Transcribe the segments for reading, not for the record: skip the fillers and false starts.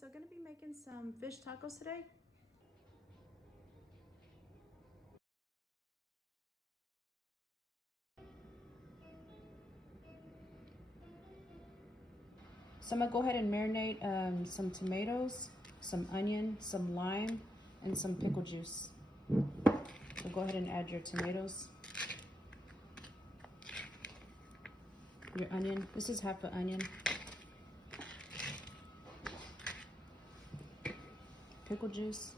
So gonna be making some fish tacos today. So I'm gonna go ahead and marinate some tomatoes, some onion, some lime, and some pickle juice. So go ahead and add your tomatoes, your onion. This is half an onion. Pickle juice.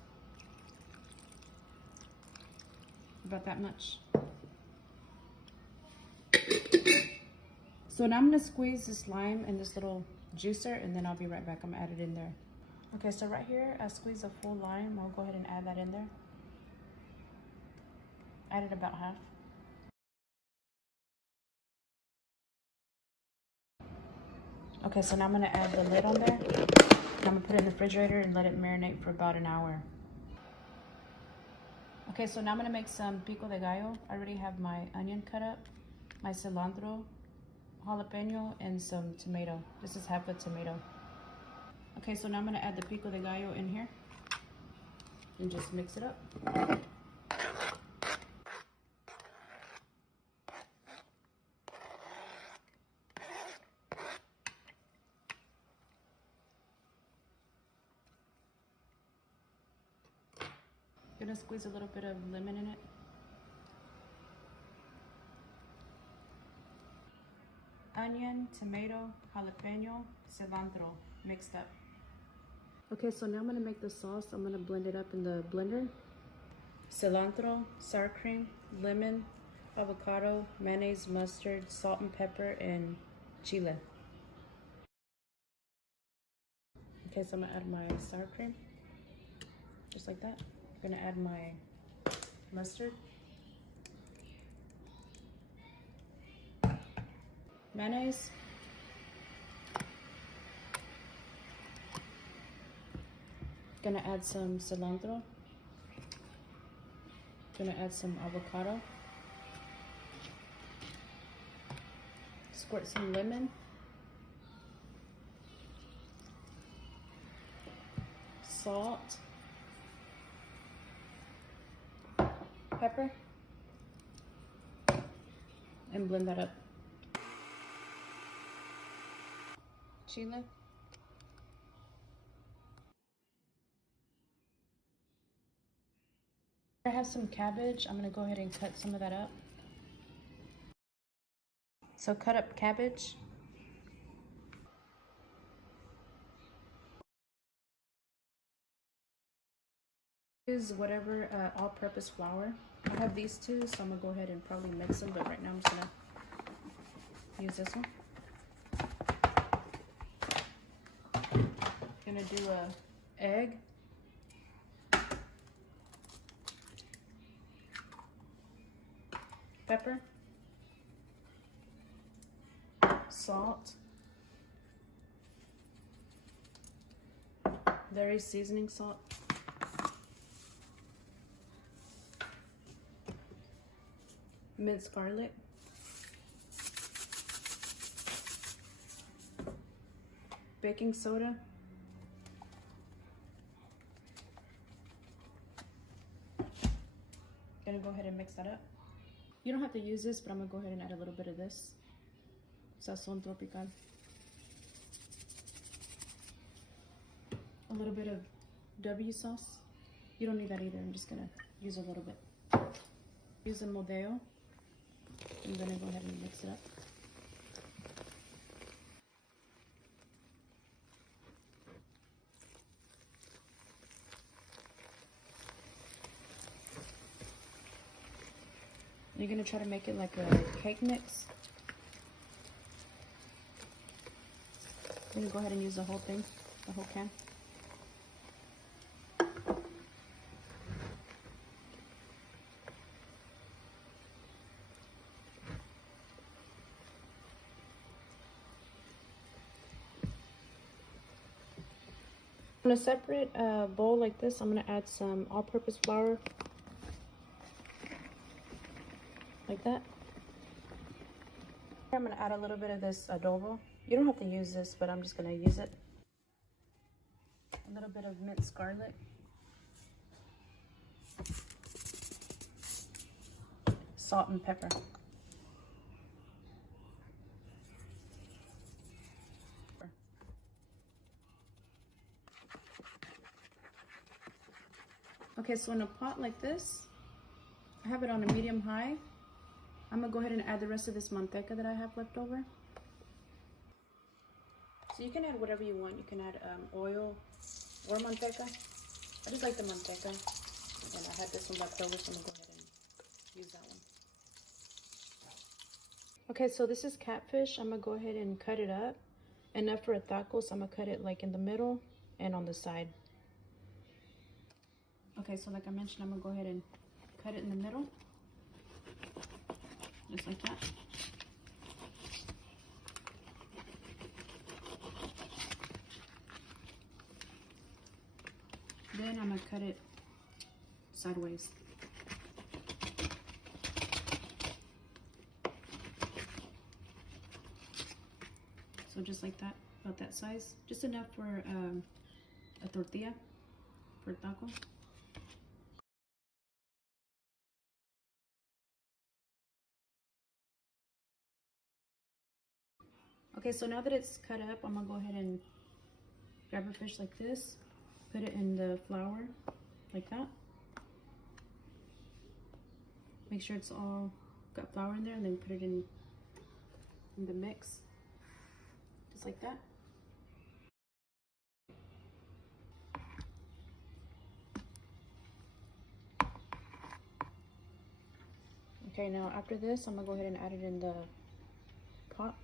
About that much. So now I'm gonna squeeze this lime in this little juicer and then I'll be right back. I'm gonna add it in there. Okay, so right here, I squeezed a full lime. I'll go ahead and add that in there. Added about half. Okay, so now I'm gonna add the lid on there. I'm gonna put it in the refrigerator and let it marinate for about an hour. Okay, so now I'm gonna make some pico de gallo. I already have my onion cut up, my cilantro, jalapeno, and some tomato. This is half a tomato. Okay, so now I'm gonna add the pico de gallo in here and just mix it up. Gonna squeeze a little bit of lemon in it. Onion, tomato, jalapeno, cilantro mixed up. Okay, so now I'm gonna make the sauce. I'm gonna blend it up in the blender. Cilantro, sour cream, lemon, avocado, mayonnaise, mustard, salt and pepper, and chile. Okay, so I'm gonna add my sour cream, just like that. I'm gonna add my mustard, mayonnaise, gonna add some cilantro, gonna add some avocado, squirt some lemon, salt, pepper, and blend that up. Chile. I have some cabbage. I'm gonna go ahead and cut some of that up. So cut up cabbage. Use whatever all-purpose flour. I have these two, so I'm gonna go ahead and probably mix them, but right now I'm just gonna use this one. Gonna do a egg. Pepper. Salt. Very seasoning salt. Minced garlic. Baking soda. Gonna go ahead and mix that up. You don't have to use this, but I'm gonna go ahead and add a little bit of this. Sazon tropical. A little bit of W sauce. You don't need that either. I'm just gonna use a little bit. Use a modelo. I'm gonna go ahead and mix it up. You're gonna try to make it like a cake mix. I'm gonna go ahead and use the whole thing, the whole can. In a separate bowl like this, I'm gonna add some all-purpose flour, like that. I'm gonna add a little bit of this adobo. You don't have to use this, but I'm just gonna use it. A little bit of minced garlic. Salt and pepper. Okay, so in a pot like this, I have it on a medium high. I'm gonna go ahead and add the rest of this manteca that I have left over. So you can add whatever you want. You can add oil or manteca. I just like the manteca. And I had this one left over, so I'm gonna go ahead and use that one. Okay, so this is catfish. I'm gonna go ahead and cut it up. Enough for a taco, so I'm gonna cut it like in the middle and on the side. Okay, so like I mentioned, I'm gonna go ahead and cut it in the middle. Just like that. Then I'm gonna cut it sideways. So just like that, about that size. Just enough for a tortilla for a taco. Okay, so now that it's cut up, I'm gonna go ahead and grab a fish like this, put it in the flour like that. Make sure it's all got flour in there, and then put it in the mix, just like that. Okay, now after this, I'm gonna go ahead and add it in the pot.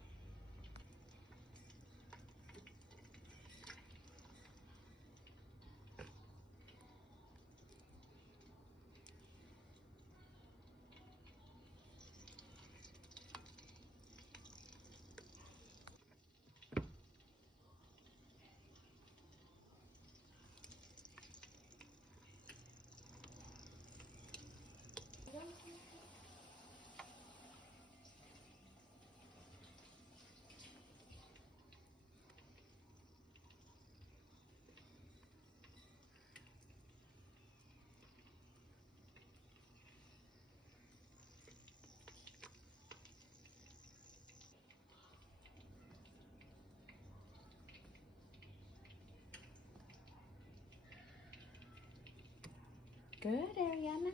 Good, Ariana.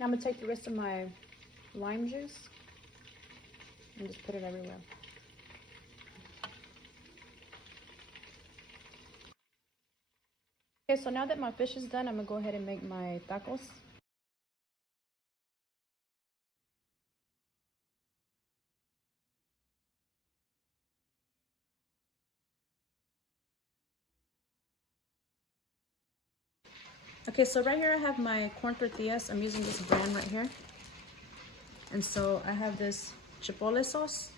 Now I'm gonna take the rest of my lime juice and just put it everywhere. Okay, so now that my fish is done, I'm gonna go ahead and make my tacos. Okay, so right here I have my corn tortillas. I'm using this brand right here. And so I have this chipotle sauce.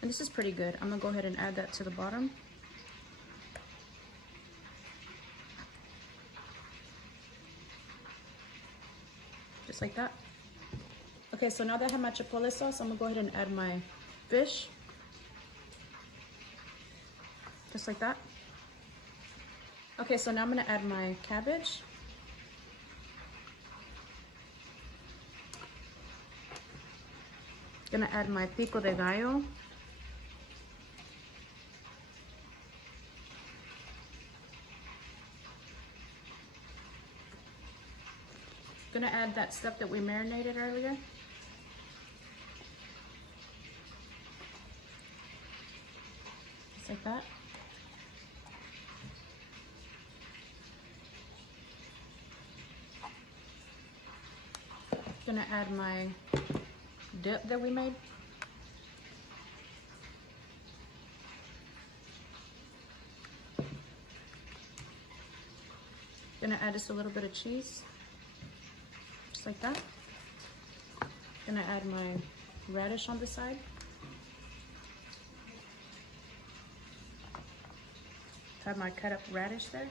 And this is pretty good. I'm gonna go ahead and add that to the bottom. Just like that. Okay, so now that I have my chipotle sauce, I'm gonna go ahead and add my fish. Just like that. Okay, so now I'm gonna add my cabbage. Gonna add my pico de gallo. Gonna add that stuff that we marinated earlier. that. Gonna add my dip that we made. Gonna add just a little bit of cheese, just like that. Gonna add my radish on the side. Have my cut up radish there.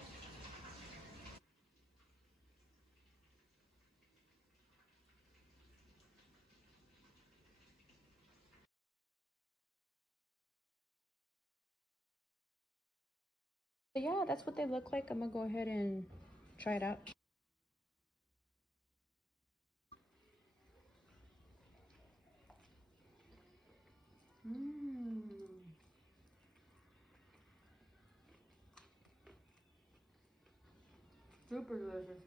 So yeah, that's what they look like. I'm gonna go ahead and try it out. Super delicious.